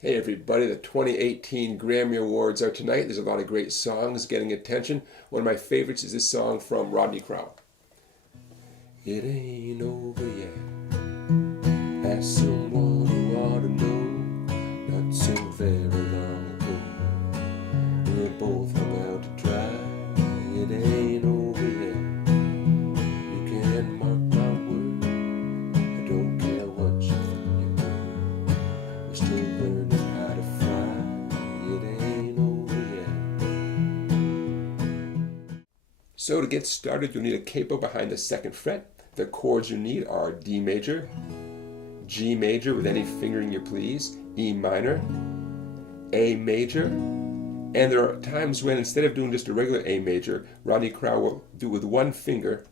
Hey everybody, the 2018 Grammy Awards are tonight. There's a lot of great songs getting attention. One of my favorites is this song from Rodney Crowell. It ain't over yet. Ask someone who ought to know. Not so very long ago, we're both about to try. It ain't over yet. You can mark my word. I don't care what you think. We're still learning how to fly. It ain't over yet. So to get started, you'll need a capo behind the second fret. The chords you need are D major, G major with any fingering you please, E minor, A major, and there are times when instead of doing just a regular A major, Rodney Crowell will do it with one finger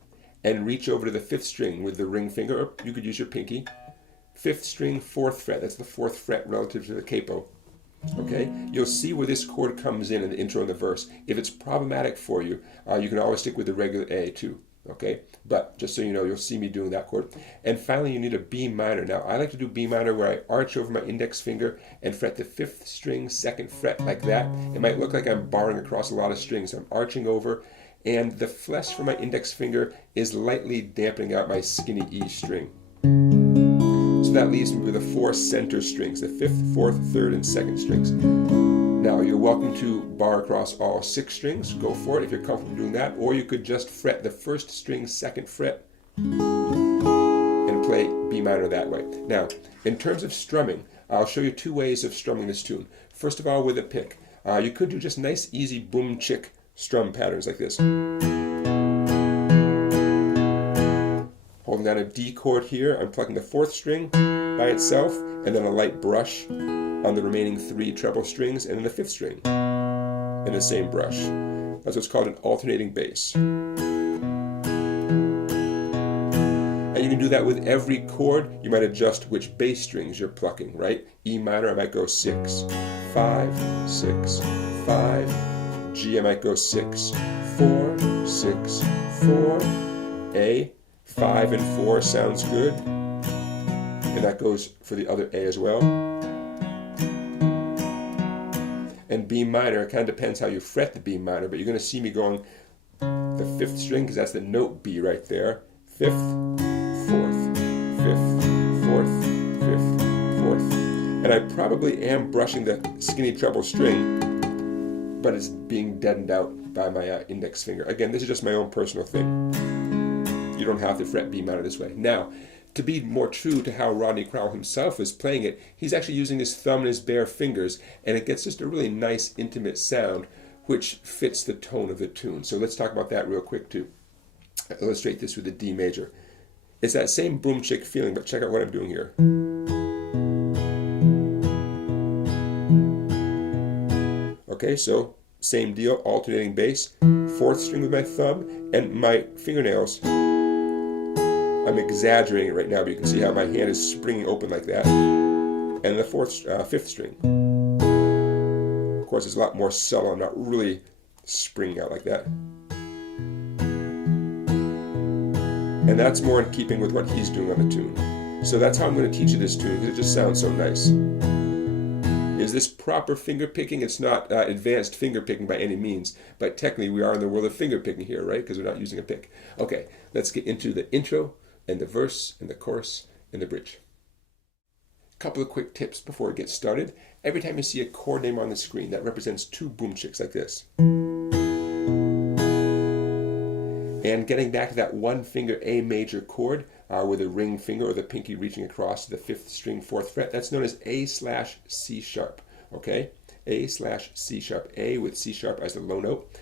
and reach over to the fifth string with the ring finger, or you could use your pinky. Fifth string, fourth fret, that's the fourth fret relative to the capo. Okay, you'll see where this chord comes in the intro and the verse. If it's problematic for you, you can always stick with the regular A too. Okay, but just so you know, you'll see me doing that chord. And finally, you need a B minor. Now, I like to do B minor where I arch over my index finger and fret the fifth string, second fret like that. It might look like I'm barring across a lot of strings. I'm arching over, and the flesh from my index finger is lightly dampening out my skinny E string. So that leaves me with the four center strings, the fifth, fourth, third, and second strings. Now, you're welcome to bar across all six strings. Go for it if you're comfortable doing that. Or you could just fret the first string, second fret, and play B minor that way. Now, in terms of strumming, I'll show you two ways of strumming this tune. First of all, with a pick. You could do just nice, easy boom chick strum patterns like this. Holding down a D chord here, I'm plucking the fourth string by itself, and then a light brush on the remaining three treble strings, and then the fifth string in the same brush. That's what's called an alternating bass. And you can do that with every chord. You might adjust which bass strings you're plucking, right? E minor, I might go 6, 5, 6, 5. G, I might go 6, 4, 6, 4. A, 5 and 4 sounds good. And that goes for the other A as well. And B minor, it kind of depends how you fret the B minor, but you're going to see me going the fifth string, because that's the note B right there. Fifth, fourth, fifth, fourth, fifth, fourth. And I probably am brushing the skinny treble string, but it's being deadened out by my index finger. Again, this is just my own personal thing. You don't have to fret B minor this way. Now, to be more true to how Rodney Crowell himself was playing it, he's actually using his thumb and his bare fingers, and it gets just a really nice, intimate sound, which fits the tone of the tune. So let's talk about that real quick too. I'll illustrate this with a D major. It's that same boom chick feeling, but check out what I'm doing here. Okay, so same deal, alternating bass, fourth string with my thumb, and my fingernails. I'm exaggerating it right now, but you can see how my hand is springing open like that. And the fifth string. Of course, it's a lot more subtle. I'm not really springing out like that. And that's more in keeping with what he's doing on the tune. So that's how I'm going to teach you this tune, because it just sounds so nice. Is this proper finger picking? It's not advanced finger picking by any means, but technically we are in the world of finger picking here, right? Because we're not using a pick. Okay, let's get into the intro and the verse and the chorus and the bridge. A couple of quick tips before we get started. Every time you see a chord name on the screen, that represents two boom chicks like this. And getting back to that one finger A major chord with a ring finger or the pinky reaching across to the fifth string, fourth fret, that's known as A/C sharp, okay? A/C sharp, A with C sharp as the low note.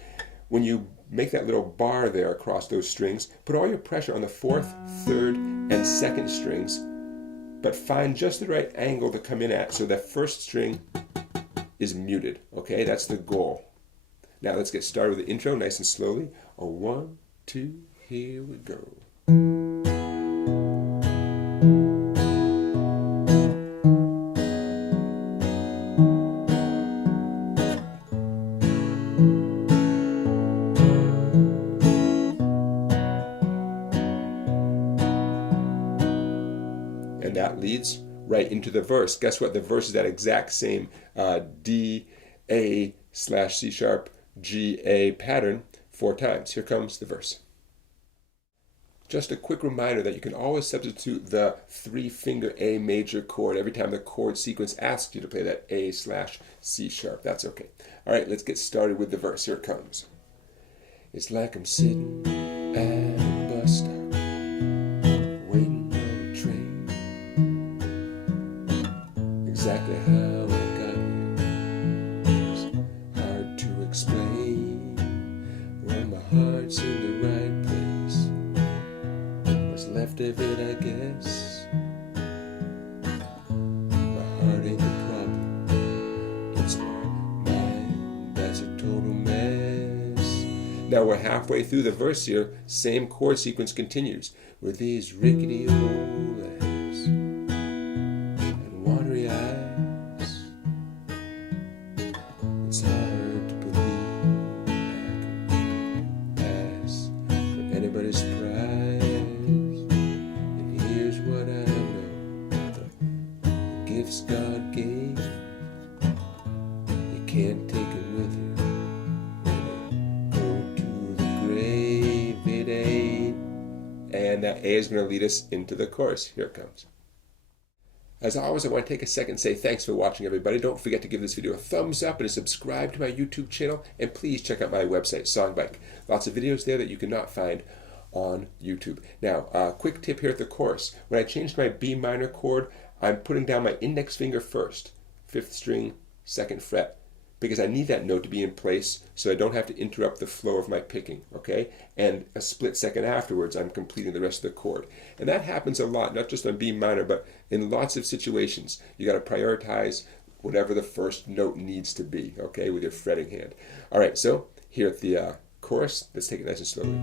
When you make that little bar there across those strings, put all your pressure on the fourth, third, and second strings, but find just the right angle to come in at so that first string is muted, okay? That's the goal. Now let's get started with the intro nice and slowly. 1, 2, here we go. And that leads right into the verse. Guess what? The verse is that exact same D, A / C sharp, G, A pattern 4 times. Here comes the verse. Just a quick reminder that you can always substitute the 3-finger A major chord every time the chord sequence asks you to play that A / C sharp. That's okay. All right, let's get started with the verse. Here it comes. It's like I'm sitting at a bus stop, waiting on a train. Exactly how I got here is hard to explain. Well, my heart's in the right place. What's left of it, I guess. My heart ain't the problem. It's my mind that's a total mess. Now we're halfway through the verse here. Same chord sequence continues. With these rickety old legs and watery eyes, it's hard to believe I could pass for anybody's prize. And here's what I know: the gifts God gave, you can't take them with you. And that A is going to lead us into the chorus. Here it comes. As always, I want to take a second and say thanks for watching, everybody. Don't forget to give this video a thumbs up and to subscribe to my YouTube channel. And please check out my website, Songbike. Lots of videos there that you cannot find on YouTube. Now, a quick tip here at the chorus. When I changed my B minor chord, I'm putting down my index finger first, 5th string, 2nd fret, because I need that note to be in place so I don't have to interrupt the flow of my picking, okay? And a split second afterwards, I'm completing the rest of the chord. And that happens a lot, not just on B minor, but in lots of situations. You got to prioritize whatever the first note needs to be, okay, with your fretting hand. All right, so here at the chorus, let's take it nice and slowly.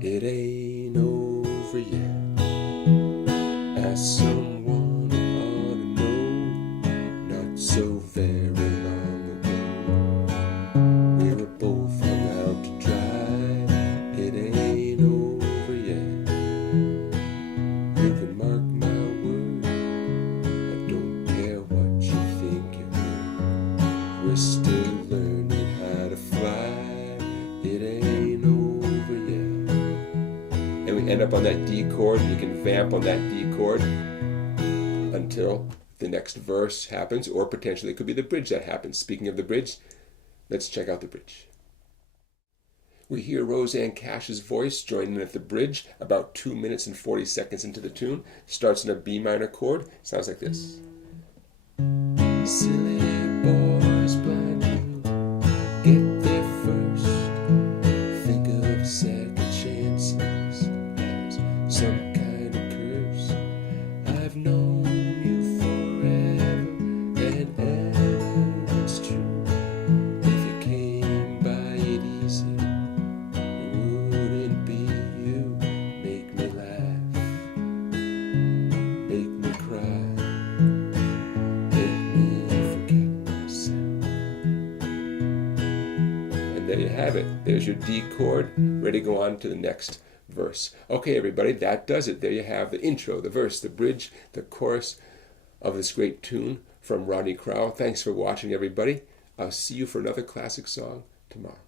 It ain't over yet, as someone ought to know, not so very long. We're still learning how to fly. It ain't over yet. And we end up on that D chord, and you can vamp on that D chord until the next verse happens, or potentially it could be the bridge that happens. Speaking of the bridge, let's check out the bridge. We hear Rosanne Cash's voice joining in at the bridge about 2 minutes and 40 seconds into the tune. Starts in a B minor chord. Sounds like this. Silly boys blind you, get there first. Think of second chances as some kind of curse. I've known you forever and ever, it's true. If you came by it easy, it wouldn't be you. Make me laugh, make me cry. There you have it. There's your D chord, ready to go on to the next verse. Okay, everybody, that does it. There you have the intro, the verse, the bridge, the chorus of this great tune from Rodney Crowell. Thanks for watching, everybody. I'll see you for another classic song tomorrow.